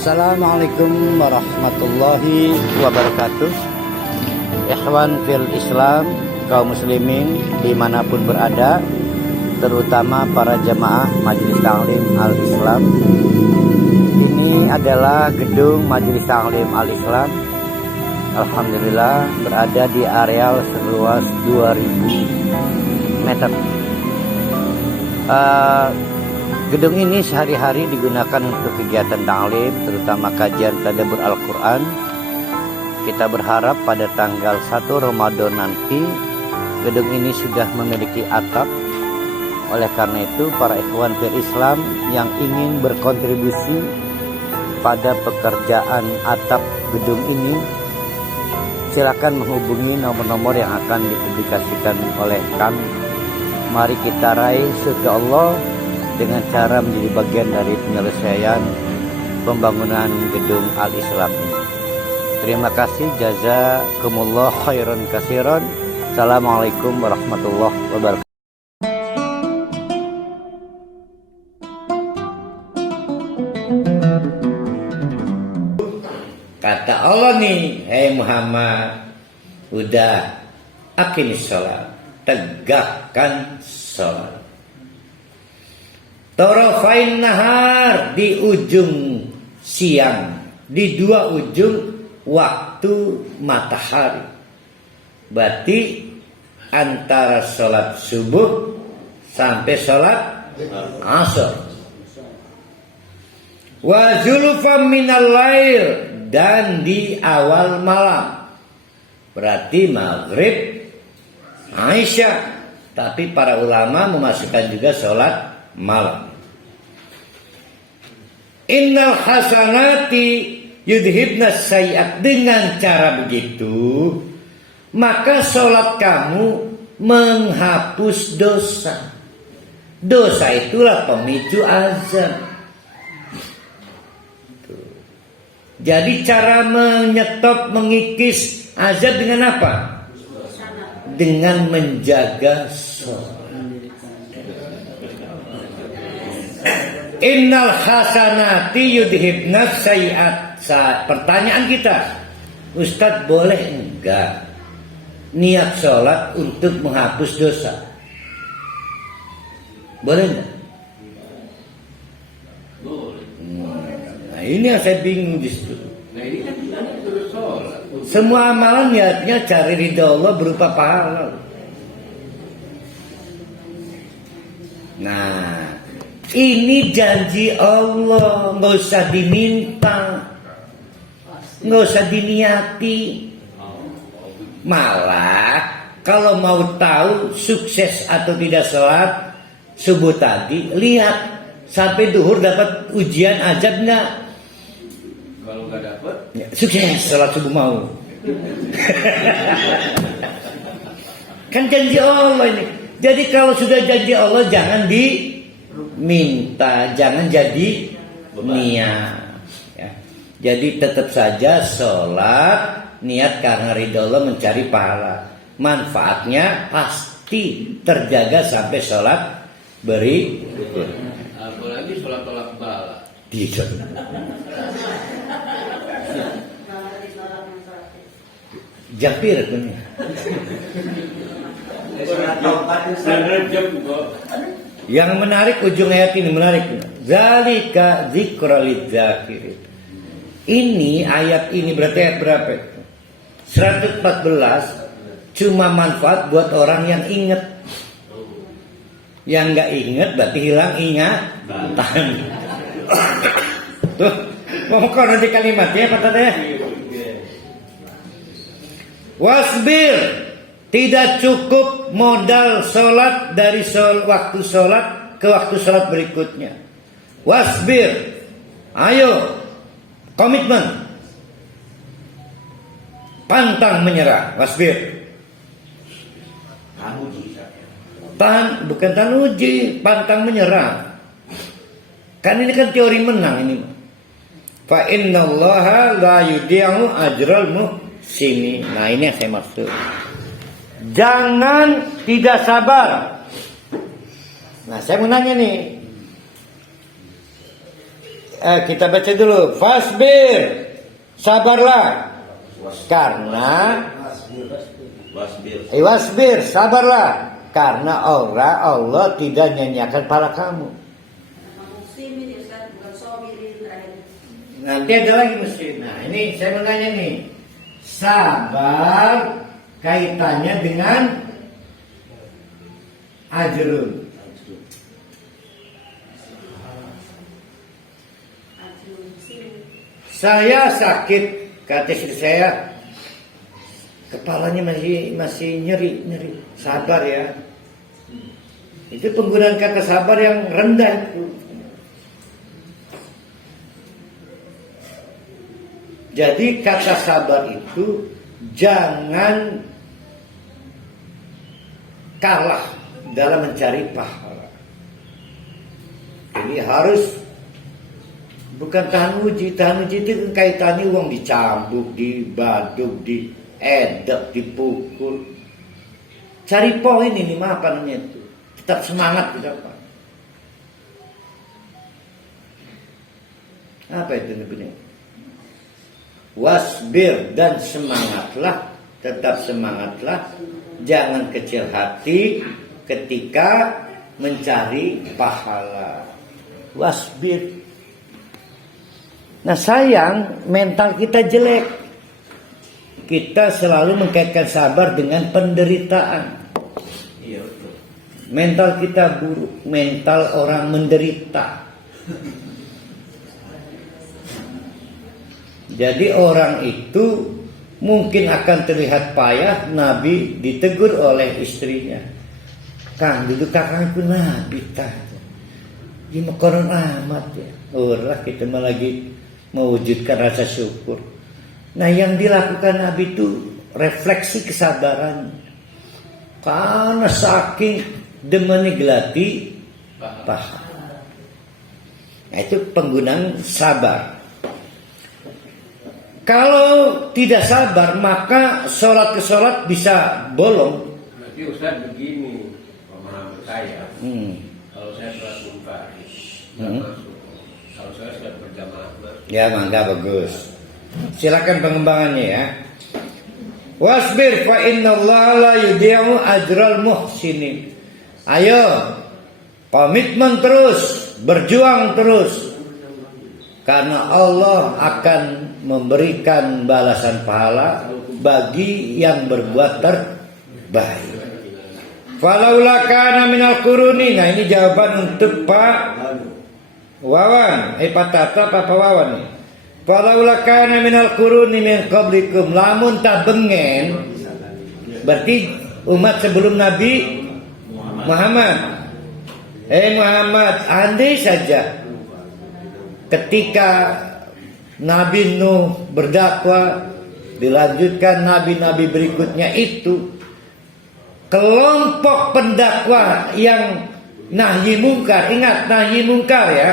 Assalamualaikum warahmatullahi wabarakatuh. Ikhwan fil Islam, kaum muslimin dimanapun berada, terutama para jamaah Majelis Ta'lim Al-Islam. Ini adalah gedung Majelis Ta'lim Al-Islam. Alhamdulillah berada di areal seluas 2000 meter. Gedung ini sehari-hari digunakan untuk kegiatan ta'lim, terutama kajian tadabbur Al-Quran. Kita berharap pada tanggal 1 Ramadan nanti gedung ini sudah memiliki atap. Oleh karena itu, para ikhwan fil Islam yang ingin berkontribusi pada pekerjaan atap gedung ini, silakan menghubungi nomor-nomor yang akan dipublikasikan oleh kami. Mari kita raih surga Allah dengan cara menjadi bagian dari penyelesaian pembangunan gedung Al-Islam ini. Terima kasih, jazakumullah khairan katsiran. Assalamualaikum warahmatullahi wabarakatuh. Kata Allah nih, hei Muhammad, udah aqimis sholat, tegakkan sholat. Torofain nahar, di ujung siang, di dua ujung waktu matahari. Berarti antara sholat subuh sampai sholat asar. Wa zulufam minal lail, dan di awal malam. Berarti maghrib, Aisyah. Tapi para ulama memasukkan juga sholat malam. Innal hasanati yudhibna sayiat. Dengan cara begitu, maka sholat kamu menghapus dosa. Dosa itulah pemicu azab. Jadi cara menyetop, mengikis azab dengan apa? Dengan menjaga sholat. Innal hasanati yudhibna sayiat. Pertanyaan kita, Ustadz, boleh enggak niat sholat untuk menghapus dosa? Boleh enggak? Boleh. Nah, ini yang saya bingung justru. Nah, ini kan terus sholat. Semua amalan niatnya cari ridha Allah berupa pahala. Nah, ini janji Allah, nggak usah diminta, nggak usah diniati. Malah kalau mau tahu sukses atau tidak sholat subuh tadi, lihat sampai duhur dapat ujian azab nggak? Kalau nggak dapat, ya, sukses sholat subuh mau. Kan janji Allah ini. Jadi kalau sudah janji Allah jangan diminta, jangan jadi niat. Ya. Jadi tetap saja sholat niat karena ridha Allah, mencari pahala. Manfaatnya pasti terjaga sampai sholat berikutnya. Apalagi sholat tolak bala. Tidak. Japir punya. Yang menarik ujung ayat ini menarik. Zalika dzikra lidzakirin. Ini ayat ini berarti ayat berapa? 114 cuma manfaat buat orang yang ingat. Yang nggak ingat berarti hilang ingatan. Tuh, mau kau nanti kalimatnya apa tadi? Wasbir, tidak cukup modal sholat dari waktu sholat ke waktu sholat berikutnya. Wasbir, ayo komitmen, pantang menyerah. Wasbir, bukan tanuji, pantang menyerah. Kan ini kan teori menang ini. Fa innallaha la yudhi'u ajral muhsinin. Nah, ini yang saya maksud. Jangan tidak sabar. Nah, saya mau nanya nih. kita baca dulu. Fasbir, sabarlah. Karena wasbir, sabarlah. Karena Allah tidak nyanyiakan pahala kamu. Nanti ada lagi muslim. Nah ini saya mau tanya nih. Sabar kaitannya dengan ajrun. Saya sakit, kata istri saya, kepalanya masih nyeri. Sabar ya. Itu penggunaan kata sabar yang rendah itu. Jadi kata sabar itu jangan kalah dalam mencari pahala. Jadi harus bukan tahan uji itu kaitannya uang dicambuk, dibaduk, diedek, dipukul. Cari poin ini apa namanya itu. Tetap semangat kita Pak. Apa itu namanya? Wasbir, dan semangatlah, tetap semangatlah, jangan kecil hati ketika mencari pahala. Wasbir. Nah sayang, mental kita jelek. Kita selalu mengkaitkan sabar dengan penderitaan. Mental kita buruk, mental orang menderita. Jadi orang itu mungkin akan terlihat payah. Nabi ditegur oleh istrinya. Kang, duduk kakangku Nabi tah. Gimana koron amat ya. Orang kita malah lagi mewujudkan rasa syukur. Nah yang dilakukan Nabi itu refleksi kesabaran. Karena saking demeni gelati pahala. Nah itu penggunaan sabar. Kalau tidak sabar maka sholat ke sholat bisa bolong. Nanti Ustaz begini pemahaman saya. Kalau saya sholat munfarid, masuk. Kalau saya sholat berjamaah, ya mangga bagus. Silakan pengembangannya ya. Wasbir fa innallaha la yudhi'u ajral muhsinin. Ayo, komitmen terus, berjuang terus. Karena Allah akan memberikan balasan pahala bagi yang berbuat terbaik. Falaula kana minal quruni. Nah ini jawaban untuk Pak Wawan. Pak Tata, Pak Wawan nih. Falaula kana minal quruni min qablikum, lamun tak bengen, berarti umat sebelum Nabi Muhammad. Muhammad, andai saja ketika Nabi Nuh berdakwah, dilanjutkan nabi-nabi berikutnya itu, kelompok pendakwah yang nahyi mungkar, ingat nahyi mungkar ya,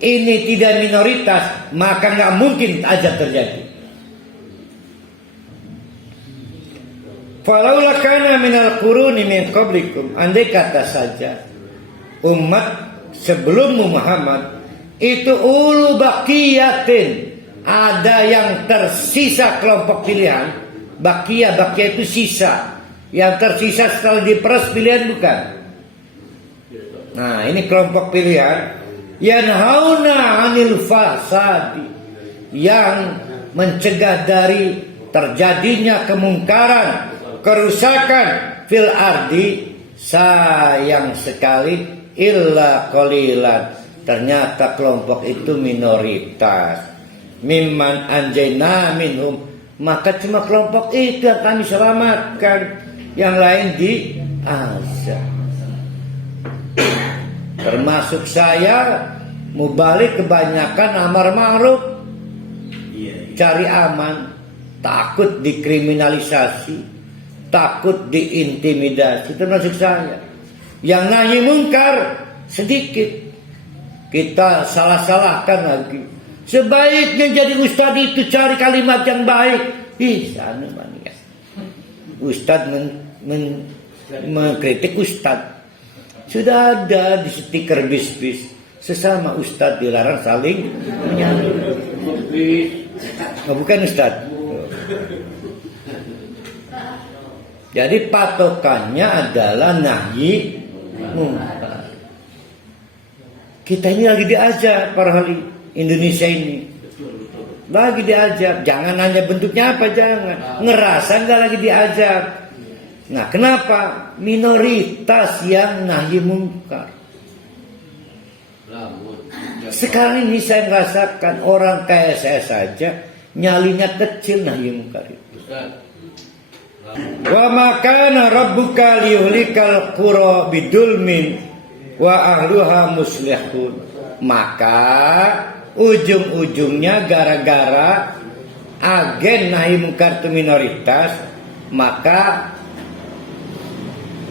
ini tidak minoritas, maka nggak mungkin azab terjadi. Falaula kana minal quruni min qablikum, andai kata saja umat sebelum Muhammad itu ulu baqiyatin, ada yang tersisa kelompok pilihan. Baqiyah itu sisa, yang tersisa setelah diperas pilihan bukan. Nah ini kelompok pilihan yanhauna 'anil fasadi, yang mencegah dari terjadinya kemungkaran, kerusakan fil ardi, sayang sekali illa qalilan, ternyata kelompok itu minoritas. Mimman anjayna minhum, maka cuma kelompok itu yang kami selamatkan, yang lain diazab. Termasuk saya, mubalik kebanyakan amar ma'ruf, cari aman, takut dikriminalisasi, takut diintimidasi, termasuk saya. Yang nahi mungkar sedikit, kita salah-salahkan lagi. Sebaiknya jadi ustadz itu cari kalimat yang baik. Sana mania. Ustadz mengkritik ustadz. Sudah ada di stiker bis-bis. Sesama ustadz dilarang saling menyalip. Oh, bukan ustadz. Jadi patokannya adalah nahyi munkar. Kita ini lagi diajak para ahli Indonesia ini. Lagi diajak, jangan hanya bentuknya apa, jangan. Ngerasa nggak lagi diajak. Nah, kenapa? Minoritas yang nahyi munkar. Sekarang ini saya merasakan orang kayak saya saja nyalinya kecil nahyi munkar itu. Wa makana rabbuka liyuhlikal qura bidulmin wa ahluha muslihun. Maka ujung-ujungnya gara-gara agen nahyi munkar itu minoritas, maka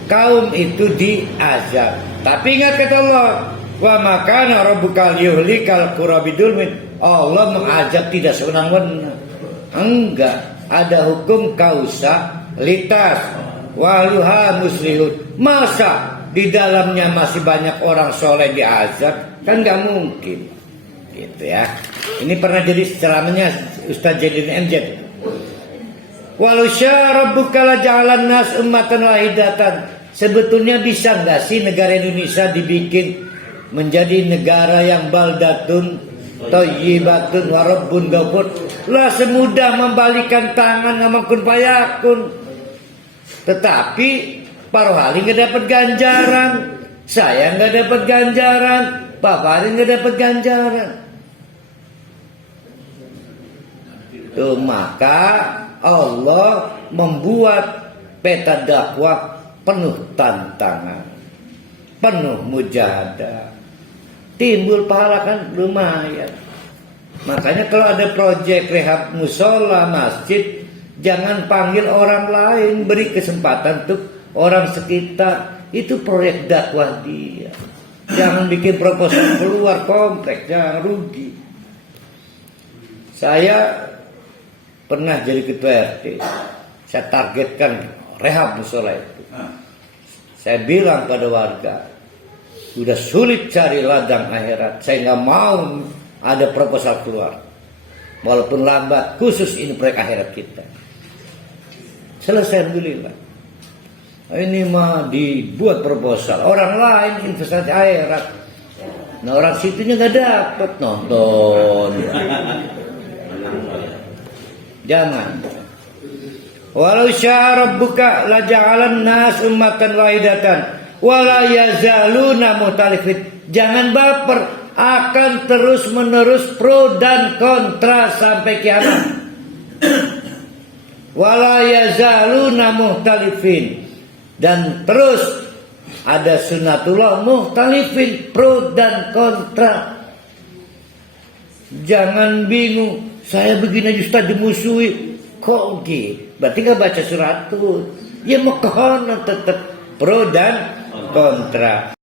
kaum itu diazab. Tapi ingat kata Allah, wa makana rabbuka liyuhlikal qura bidulmin. Allah mengazab tidak sewenang-wenang. Enggak, ada hukum kausalitas. Waluha muslihun. Masa di dalamnya masih banyak orang soleh diazab? Kan nggak mungkin. Gitu ya. Ini pernah jadi ceramahnya Ustaz Jalil MJ. Walau syaa rabbuka laja'alan nas ummatan wahidatan. Sebetulnya bisa nggak sih negara Indonesia dibikin menjadi negara yang baldatun thayyibatun wa rabbun ghafur? Lah semudah membalikan tangan sama kun fayakun. Tetapi para ahli nggak dapat ganjaran, saya nggak dapat ganjaran, Pak Fahri nggak dapat ganjaran. Tuh, maka Allah membuat peta dakwah penuh tantangan, penuh mujahadah. Timbul pahala kan lumayan. Makanya kalau ada proyek rehab musola, masjid, jangan panggil orang lain, beri kesempatan untuk orang sekitar. Itu proyek dakwah dia. Jangan bikin proposal keluar kompleks, jangan rugi. Saya pernah jadi ketua RT. Saya targetkan rehab musola itu. Saya bilang pada warga, sudah sulit cari ladang akhirat. Saya nggak mau ada proposal keluar, walaupun lambat. Khusus ini proyek akhirat kita. Selesai, alhamdulillah. Ini mah dibuat proposal, orang lain investasi akhirat. Nah, orang situnya nggak dapat nonton. Jangan. Walau syaa rabbuka laja'alan nas ummatan wahidatan wala yazaluna mukhtalifin. Jangan baper, akan terus menerus pro dan kontra sampai kiamat. Wala yazaluna mukhtalifin, dan terus ada sunnatullah mukhtalifin, pro dan kontra. Jangan bingung, saya begini aja Ustaz dimusuhi. Kok gitu? Berarti gak baca surat tuh. Ya mau tetap pro dan kontra.